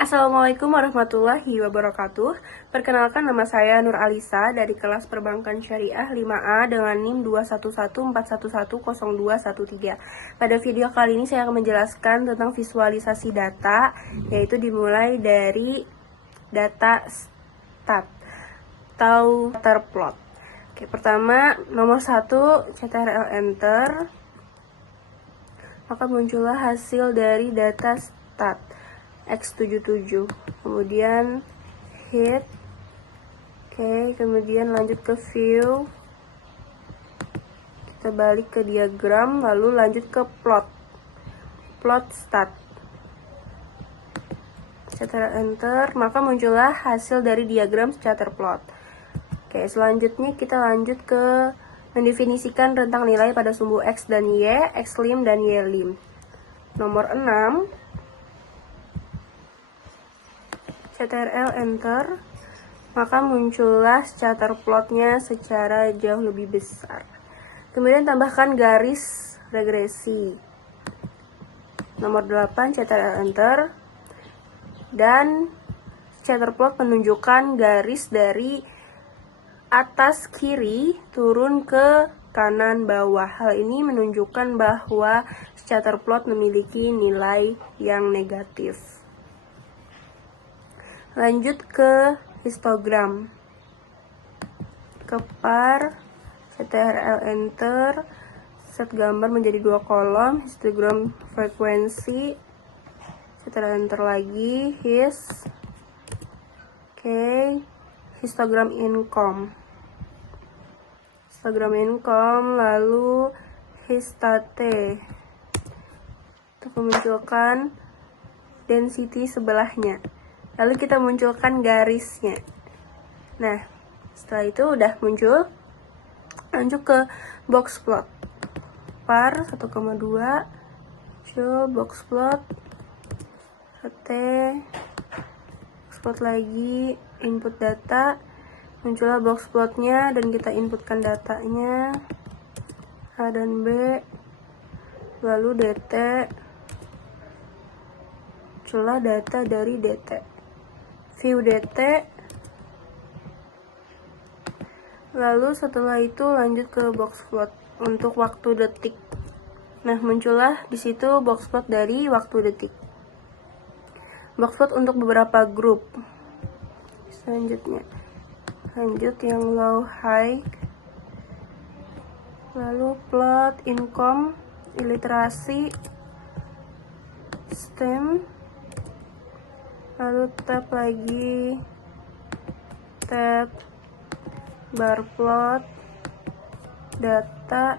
Assalamualaikum warahmatullahi wabarakatuh. Perkenalkan, nama saya Nur Alisa dari kelas Perbankan Syariah 5A dengan NIM 21141102113. Pada video kali ini saya akan menjelaskan tentang visualisasi data, yaitu dimulai dari data stat atau plot. Oke, pertama nomor 1 Ctrl Enter, maka muncullah hasil dari data stat X77, kemudian hit, oke, kemudian lanjut ke view, kita balik ke diagram, lalu lanjut ke plot stat, Ctrl Enter, maka muncullah hasil dari diagram scatter plot. Oke, selanjutnya kita lanjut ke mendefinisikan rentang nilai pada sumbu X dan Y, X lim dan Y lim. Nomor 6, Ctrl Enter, maka muncullah scatter plotnya secara jauh lebih besar. Kemudian tambahkan garis regresi. Nomor 8, Ctrl Enter, dan scatter plot menunjukkan garis dari atas kiri turun ke kanan bawah. Hal ini menunjukkan bahwa scatter plot memiliki nilai yang negatif. Lanjut ke histogram, kepar, Ctrl Enter, set gambar menjadi 2 kolom, histogram frekuensi, Ctrl Enter lagi, oke, histogram income, lalu histate untuk memunculkan density sebelahnya. Lalu kita munculkan garisnya. Nah, setelah itu udah muncul, lanjut ke box plot. Par 1,2, show box plot, box plot lagi, input data, muncullah box plotnya dan kita inputkan datanya A dan B, lalu DT, muncullah data dari DT. View DT, lalu setelah itu lanjut ke box plot untuk waktu detik. Nah, muncullah di situ box plot dari waktu detik. Box plot untuk beberapa grup. Selanjutnya, lanjut yang low high, lalu plot income, iliterasi, STEM, lalu tab lagi, tab bar plot, data,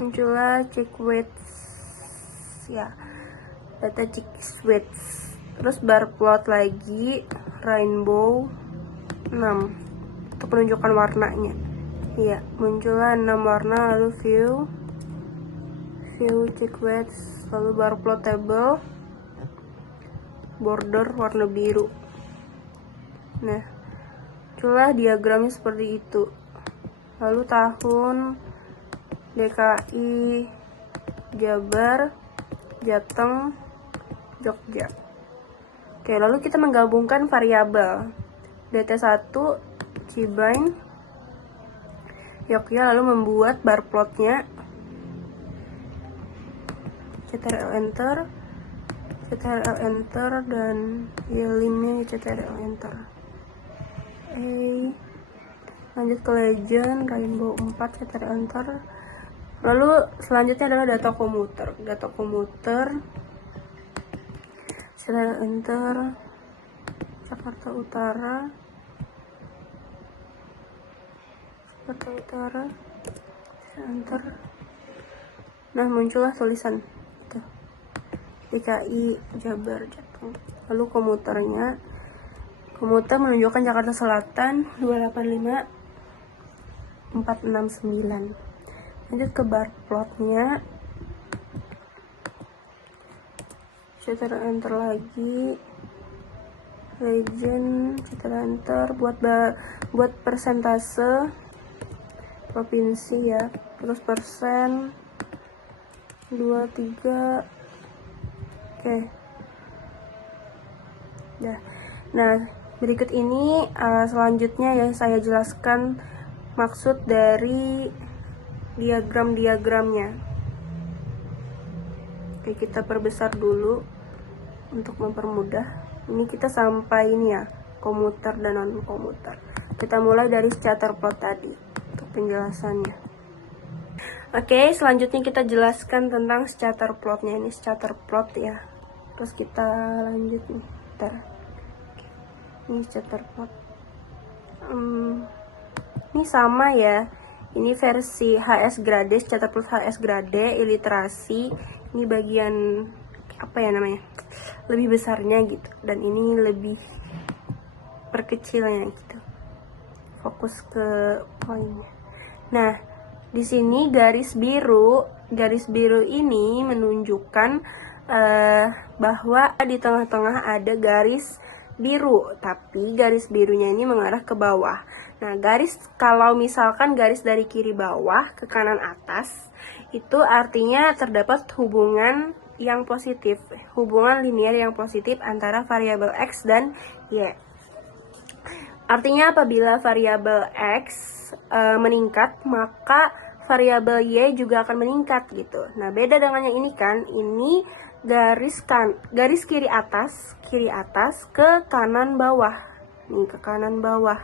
muncullah check weights ya, data check weights, terus bar plot lagi, rainbow 6 untuk menunjukkan warnanya ya, muncullah 6 warna, lalu view check weights, lalu bar plot table, border warna biru. Nah, muncullah diagramnya seperti itu. Lalu tahun, DKI, Jabar, Jateng, Jogja. Oke, lalu kita menggabungkan variabel DT1, Cibain, Jogja, lalu membuat bar plotnya. Ctrl Enter, dan limnya Ctrl Enter. Lanjut ke legend, rainbow 4, Ctrl Enter. Lalu selanjutnya adalah data komuter, Ctrl Enter, Jakarta Utara, Enter. Nah, muncullah tulisan DKI, Jabar, Jateng. Lalu komuter menunjukkan Jakarta Selatan 285469. Lanjut ke bar plotnya, Ctrl Enter lagi, legend, Ctrl Enter, buat persentase provinsi ya, terus persen 23. Oke, Nah, berikut ini selanjutnya yang saya jelaskan maksud dari diagram-diagramnya. Oke, kita perbesar dulu untuk mempermudah. Ini kita sampai ini ya, komuter dan non komuter. Kita mulai dari scatter plot tadi untuk penjelasannya. Oke, selanjutnya kita jelaskan tentang scatter plotnya. Ini scatter plot ya. Terus kita lanjut nih. Bentar. Ini scatter plot. Ini sama ya. Ini versi HS grade, scatter plot HS grade, iliterasi. Ini bagian apa ya namanya? Lebih besarnya gitu. Dan ini lebih perkecilnya gitu. Fokus ke poinnya. Nah, di sini garis biru ini menunjukkan bahwa di tengah-tengah ada garis biru, tapi garis birunya ini mengarah ke bawah. Nah, kalau misalkan garis dari kiri bawah ke kanan atas, itu artinya terdapat hubungan yang positif, hubungan linear yang positif antara variabel X dan Y. Artinya apabila variabel X meningkat, maka variabel Y juga akan meningkat gitu. Nah, beda dengan yang ini kan, ini garis kiri atas ke kanan bawah. Nih, ke kanan bawah.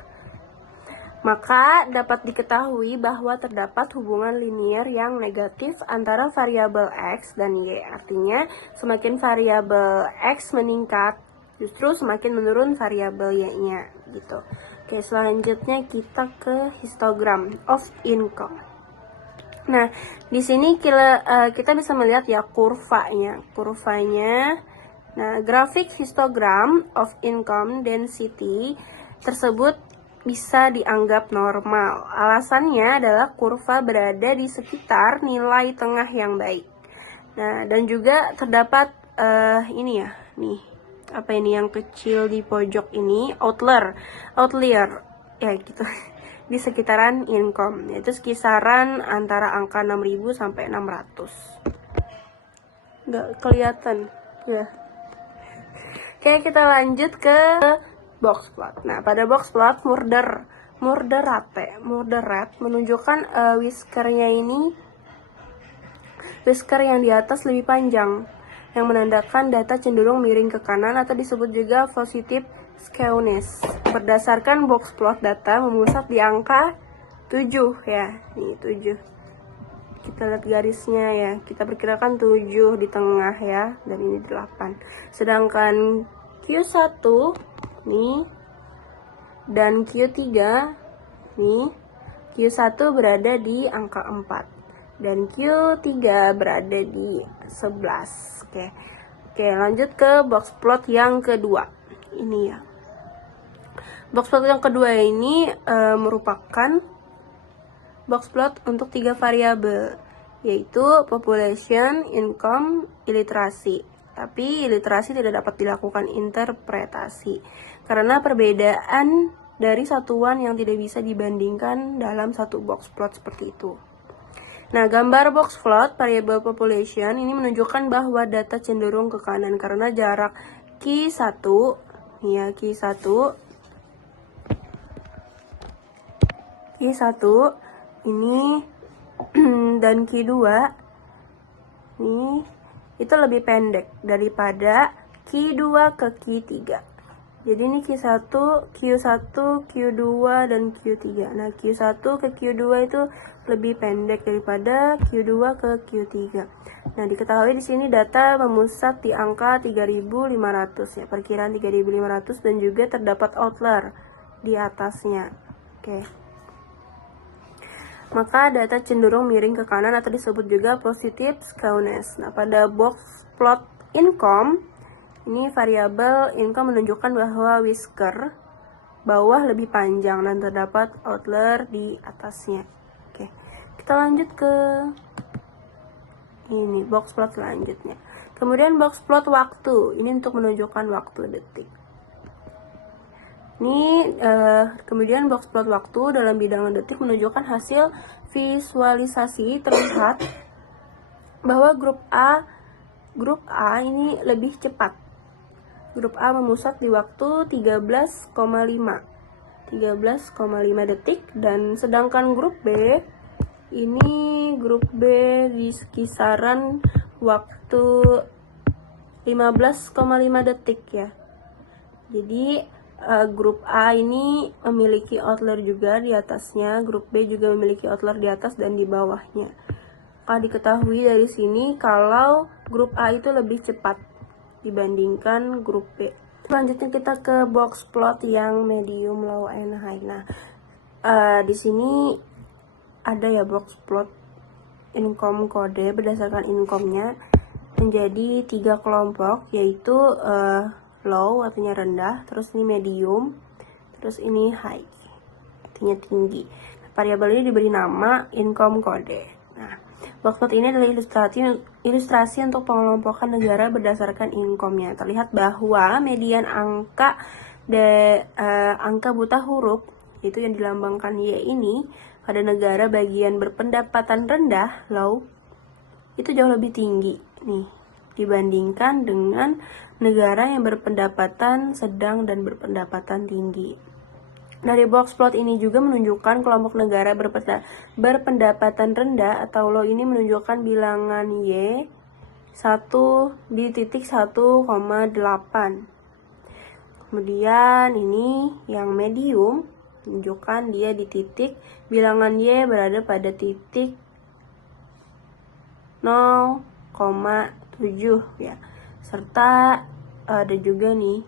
Maka dapat diketahui bahwa terdapat hubungan linier yang negatif antara variabel X dan Y. Artinya, semakin variabel X meningkat, justru semakin menurun variabel Y-nya gitu. Oke, selanjutnya kita ke histogram of income. Nah, di sini kita bisa melihat ya kurvanya. Nah, grafik histogram of income density tersebut bisa dianggap normal. Alasannya adalah kurva berada di sekitar nilai tengah yang baik. Nah, dan juga terdapat ini ya, nih, apa ini yang kecil di pojok ini, outlier ya gitu. Di sekitaran income, yaitu kisaran antara angka 6.000 sampai 600. Nggak kelihatan ya. Oke, kita lanjut ke box plot. Nah, pada box plot murder rate menunjukkan whiskernya ini, whisker yang di atas lebih panjang, yang menandakan data cenderung miring ke kanan atau disebut juga positive skewness. Berdasarkan box plot, data memusat di angka 7 ya. Nih 7. Kita lihat garisnya ya. Kita perkirakan 7 di tengah ya, dan ini 8. Sedangkan Q1 nih dan Q3 nih, Q1 berada di angka 4 dan Q3 berada di 11. Oke, lanjut ke box plot yang kedua. Ini ya. Box plot yang kedua ini merupakan box plot untuk 3 variabel, yaitu population, income, iliterasi. Tapi iliterasi tidak dapat dilakukan interpretasi karena perbedaan dari satuan yang tidak bisa dibandingkan dalam satu box plot seperti itu. Nah, gambar box plot variabel population ini menunjukkan bahwa data cenderung ke kanan karena jarak Q1 ya, Q1 ini dan Q2 ini itu lebih pendek daripada Q2 ke Q3. Jadi ini Q1, Q2 dan Q3. Nah, Q1 ke Q2 itu lebih pendek daripada Q2 ke Q3. Nah, diketahui di sini data memusat di angka 3.500 ya, perkiraan 3.500, dan juga terdapat outlier di atasnya. Oke. Maka data cenderung miring ke kanan atau disebut juga positive skewness. Nah, pada box plot income, ini variabel income menunjukkan bahwa whisker bawah lebih panjang dan terdapat outlier di atasnya. Oke, kita lanjut ke ini box plot selanjutnya. Kemudian box plot waktu, ini untuk menunjukkan waktu detik. Ini kemudian box plot waktu dalam bilangan detik menunjukkan hasil visualisasi. Terlihat bahwa grup A ini lebih cepat Grup A memusat di waktu 13,5 detik, dan sedangkan grup B di kisaran waktu 15,5 detik ya. Jadi grup A ini memiliki outlier juga di atasnya, grup B juga memiliki outlier di atas dan di bawahnya. Maka diketahui dari sini kalau grup A itu lebih cepat dibandingkan grup B. Selanjutnya kita ke box plot yang medium, low, and high. Nah, di sini ada ya box plot income kode berdasarkan income-nya menjadi 3 kelompok, yaitu low artinya rendah, terus ini medium, terus ini high artinya tinggi. Variabel ini diberi nama income kode. Nah, box plot ini adalah ilustrasi untuk pengelompokan negara berdasarkan income-nya. Terlihat bahwa median angka buta huruf, itu yang dilambangkan Y ini, pada negara bagian berpendapatan rendah, low, itu jauh lebih tinggi nih dibandingkan dengan negara yang berpendapatan sedang dan berpendapatan tinggi. Dari box plot ini juga menunjukkan kelompok negara berpendapatan rendah atau low ini menunjukkan bilangan Y 1 di titik 1,8. Kemudian ini yang medium menunjukkan dia di titik bilangan Y berada pada titik 0,7 ya. Serta ada juga nih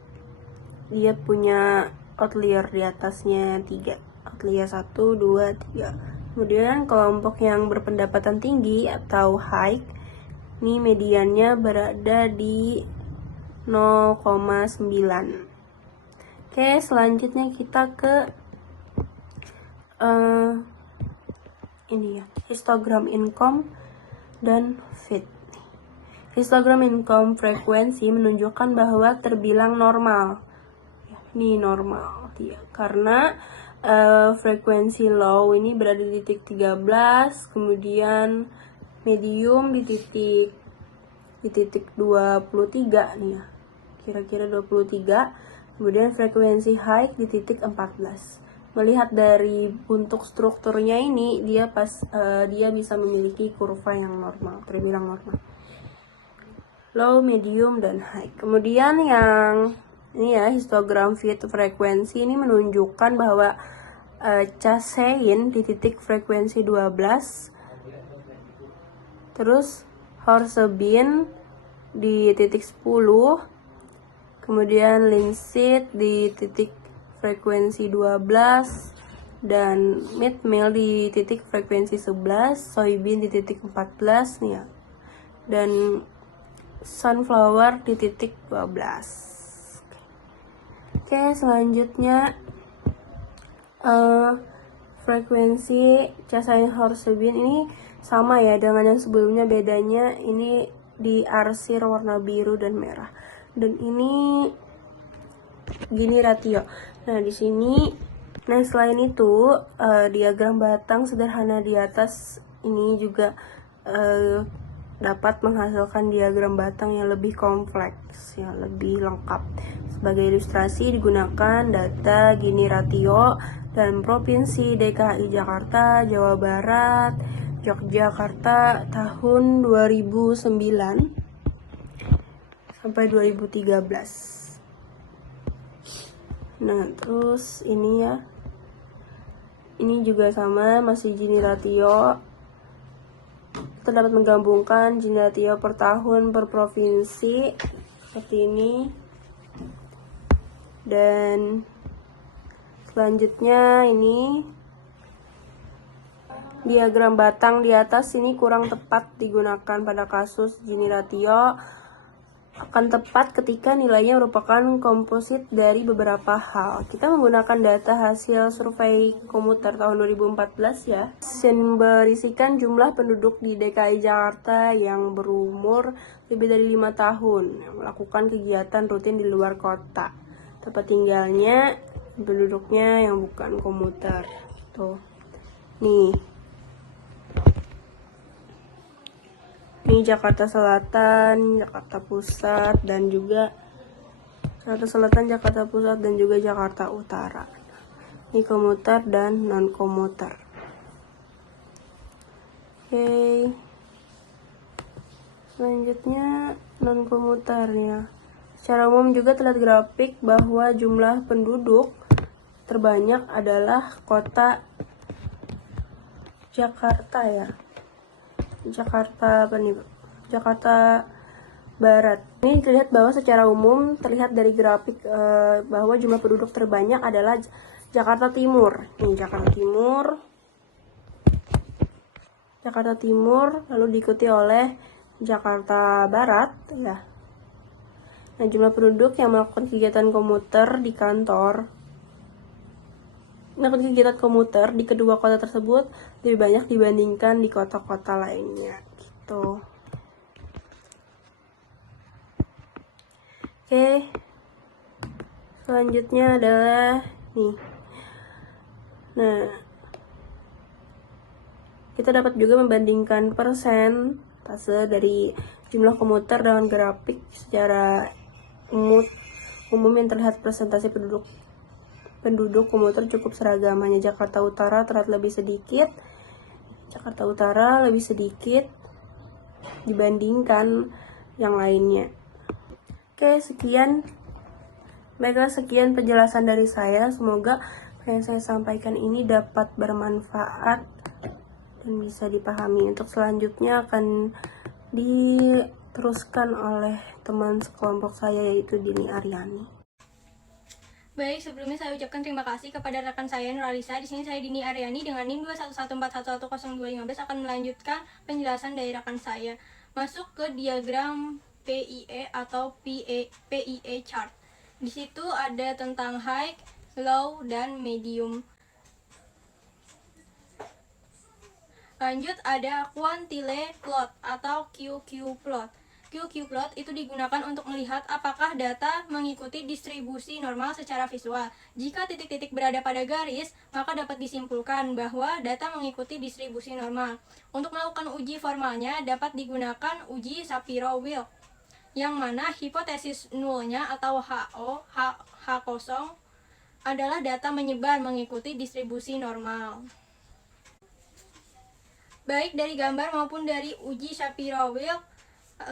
dia punya outlier di atasnya 3. Outlier 1, 2, 3. Kemudian kelompok yang berpendapatan tinggi atau high, ini mediannya berada di 0,9. Oke, selanjutnya kita ke ini ya, histogram income dan fit. Histogram income frekuensi menunjukkan bahwa terbilang normal. Ini normal ya, karena frekuensi low ini berada di titik 13, kemudian medium di titik 23 nih ya, kira-kira 23, kemudian frekuensi high di titik 14. Melihat dari bentuk strukturnya ini, dia bisa memiliki kurva yang normal, terbilang normal. Low, medium, dan high. Kemudian yang ini ya, histogram fit frekuensi ini menunjukkan bahwa Chassein di titik frekuensi 12, terus Horsebin di titik 10, kemudian Linseed di titik frekuensi 12, dan Midmeal di titik frekuensi 11, Soybean di titik 14 nih ya, dan Sunflower di titik 12. Oke, selanjutnya frekuensi Chassein Horsebin ini sama ya dengan yang sebelumnya, bedanya ini diarsir warna biru dan merah, dan ini Gini ratio. Nah, di sini, selain itu diagram batang sederhana di atas ini juga dapat menghasilkan diagram batang yang lebih kompleks, yang lebih lengkap. Sebagai ilustrasi digunakan data Gini ratio dan Provinsi DKI Jakarta, Jawa Barat, Yogyakarta tahun 2009 sampai 2013. Nah, terus ini ya, ini juga sama, masih Gini ratio. Kita dapat menggabungkan Gini ratio per tahun per provinsi seperti ini. Dan selanjutnya ini diagram batang di atas ini kurang tepat digunakan pada kasus Gini ratio. Akan tepat ketika nilainya merupakan komposit dari beberapa hal. Kita menggunakan data hasil survei komuter tahun 2014 ya, yang berisikan jumlah penduduk di DKI Jakarta yang berumur lebih dari 5 tahun yang melakukan kegiatan rutin di luar kota. Tempat tinggalnya penduduknya yang bukan komuter. Tuh. Nih. Ini Jakarta Selatan, Jakarta Pusat, dan juga Jakarta Selatan, Jakarta Pusat, dan juga Jakarta Utara. Ini komuter dan non-komuter. Oke. Selanjutnya non-komuternya. Secara umum juga terlihat grafik bahwa jumlah penduduk terbanyak adalah kota Jakarta ya. Jakarta Barat. Ini terlihat bahwa secara umum terlihat dari grafik bahwa jumlah penduduk terbanyak adalah Jakarta Timur. Ini Jakarta Timur, lalu diikuti oleh Jakarta Barat ya. Nah, jumlah penduduk yang melakukan kegiatan komuter di kantor, melakukan kegiatan komuter di kedua kota tersebut lebih banyak dibandingkan di kota-kota lainnya gitu. Oke. Selanjutnya adalah nih. Nah, kita dapat juga membandingkan persentase dari jumlah komuter dengan grafik secara umum yang terlihat presentasi penduduk komuter cukup seragam. Hanya Jakarta Utara terlihat lebih sedikit. Jakarta Utara lebih sedikit dibandingkan yang lainnya. Oke, sekian. Baiklah, sekian penjelasan dari saya. Semoga apa yang saya sampaikan ini dapat bermanfaat dan bisa dipahami. Untuk selanjutnya akan diteruskan oleh teman sekelompok saya, yaitu Dini Aryani. Baik, sebelumnya saya ucapkan terima kasih kepada rekan saya Nuralisa. Di sini saya Dini Aryani dengan NIM 211411015 akan melanjutkan penjelasan dari rekan saya. Masuk ke diagram PIE atau PIE chart. Di situ ada tentang high, low, dan medium. Lanjut ada quantile plot atau QQ plot. QQ plot itu digunakan untuk melihat apakah data mengikuti distribusi normal secara visual. Jika titik-titik berada pada garis, maka dapat disimpulkan bahwa data mengikuti distribusi normal. Untuk melakukan uji formalnya dapat digunakan uji Shapiro-Wilk, yang mana hipotesis nulnya atau H0 adalah data menyebar mengikuti distribusi normal. Baik dari gambar maupun dari uji Shapiro-Wilk,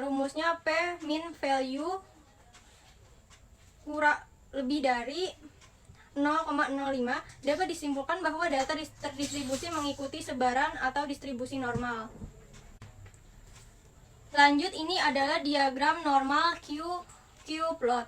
rumusnya P min value kurang lebih dari 0,05 dapat disimpulkan bahwa data terdistribusi mengikuti sebaran atau distribusi normal. Lanjut, ini adalah diagram normal QQ plot.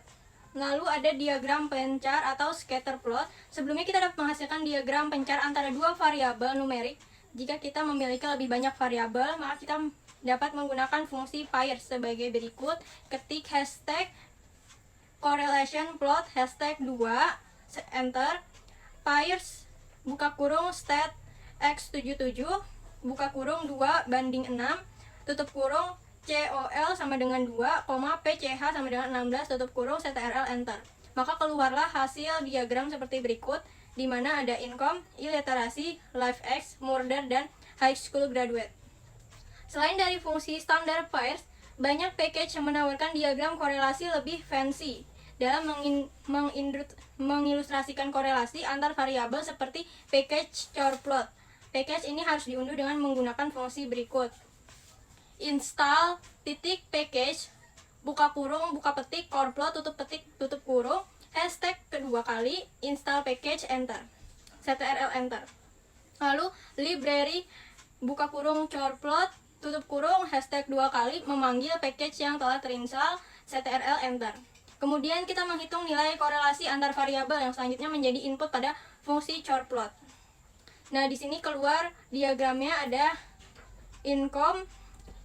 Lalu ada diagram pencar atau scatter plot. Sebelumnya kita dapat menghasilkan diagram pencar antara dua variabel numerik. Jika kita memiliki lebih banyak variabel, maka kita dapat menggunakan fungsi pairs sebagai berikut. Ketik hashtag correlation plot hashtag 2, enter. Pairs buka kurung stat x77 buka kurung 2:6 tutup kurung COL sama dengan 2, PCH sama dengan 16 tutup kurung CTRL, enter. Maka keluarlah hasil diagram seperti berikut, di mana ada income, illiterasi, LiveX, murder, dan high school graduate. Selain dari fungsi standar pairs, banyak package yang menawarkan diagram korelasi lebih fancy dalam mengilustrasikan korelasi antar variabel seperti package chorplot. Package ini harus diunduh dengan menggunakan fungsi berikut. Install titik package buka kurung buka petik chorplot tutup petik tutup kurung hashtag kedua kali install package, enter. CTRL, enter. Lalu library buka kurung chorplot tutup kurung hashtag 2 kali memanggil package yang telah terinstall, CTRL, enter. Kemudian kita menghitung nilai korelasi antar variabel yang selanjutnya menjadi input pada fungsi chorplot. Nah, di sini keluar diagramnya ada income,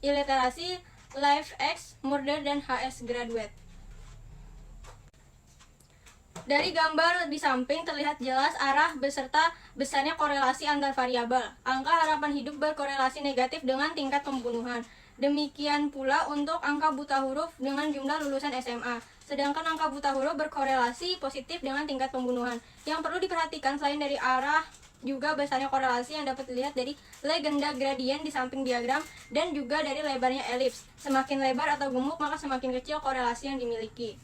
illiterasi, LiveX, murder, dan HS graduate. Dari gambar di samping terlihat jelas arah beserta besarnya korelasi antar variabel. Angka harapan hidup berkorelasi negatif dengan tingkat pembunuhan. Demikian pula untuk angka buta huruf dengan jumlah lulusan SMA. Sedangkan angka buta huruf berkorelasi positif dengan tingkat pembunuhan. Yang perlu diperhatikan selain dari arah juga besarnya korelasi yang dapat dilihat dari legenda gradien di samping diagram dan juga dari lebarnya elips. Semakin lebar atau gemuk maka semakin kecil korelasi yang dimiliki.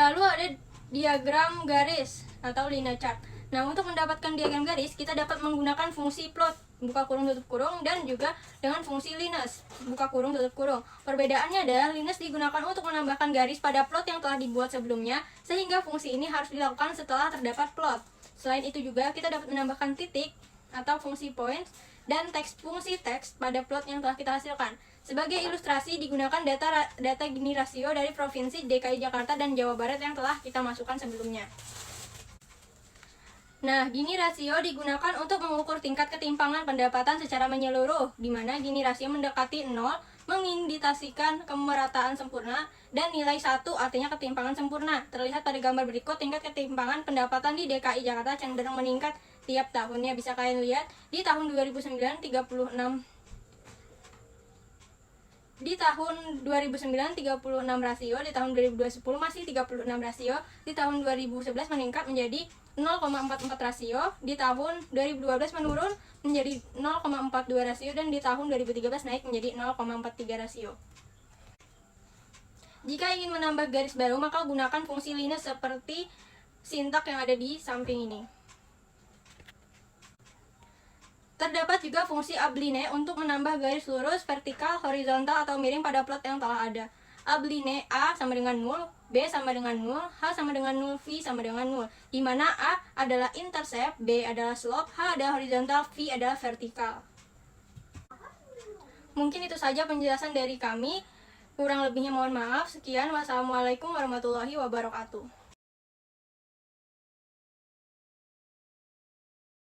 Lalu ada diagram garis atau line chart. Nah, untuk mendapatkan diagram garis, kita dapat menggunakan fungsi plot, buka kurung tutup kurung, dan juga dengan fungsi lines, buka kurung tutup kurung. Perbedaannya adalah lines digunakan untuk menambahkan garis pada plot yang telah dibuat sebelumnya, sehingga fungsi ini harus dilakukan setelah terdapat plot. Selain itu juga, kita dapat menambahkan titik atau fungsi point dan fungsi teks pada plot yang telah kita hasilkan. Sebagai ilustrasi, digunakan data Gini rasio dari Provinsi DKI Jakarta dan Jawa Barat yang telah kita masukkan sebelumnya. Nah, Gini rasio digunakan untuk mengukur tingkat ketimpangan pendapatan secara menyeluruh, di mana Gini rasio mendekati 0, mengindikasikan kemerataan sempurna, dan nilai 1 artinya ketimpangan sempurna. Terlihat pada gambar berikut, tingkat ketimpangan pendapatan di DKI Jakarta cenderung meningkat tiap tahunnya. Bisa kalian lihat, di tahun 2009 36 rasio, di tahun 2010 masih 36 rasio, di tahun 2011 meningkat menjadi 0,44 rasio, di tahun 2012 menurun menjadi 0,42 rasio, dan di tahun 2013 naik menjadi 0,43 rasio. Jika ingin menambah garis baru, maka gunakan fungsi lines seperti sintak yang ada di samping ini. Terdapat juga fungsi abline untuk menambah garis lurus, vertikal, horizontal, atau miring pada plot yang telah ada. Abline A sama dengan 0, B sama dengan 0, H sama dengan 0, V sama dengan 0. Di mana A adalah intercept, B adalah slope, H adalah horizontal, V adalah vertikal. Mungkin itu saja penjelasan dari kami. Kurang lebihnya mohon maaf. Sekian, wassalamualaikum warahmatullahi wabarakatuh.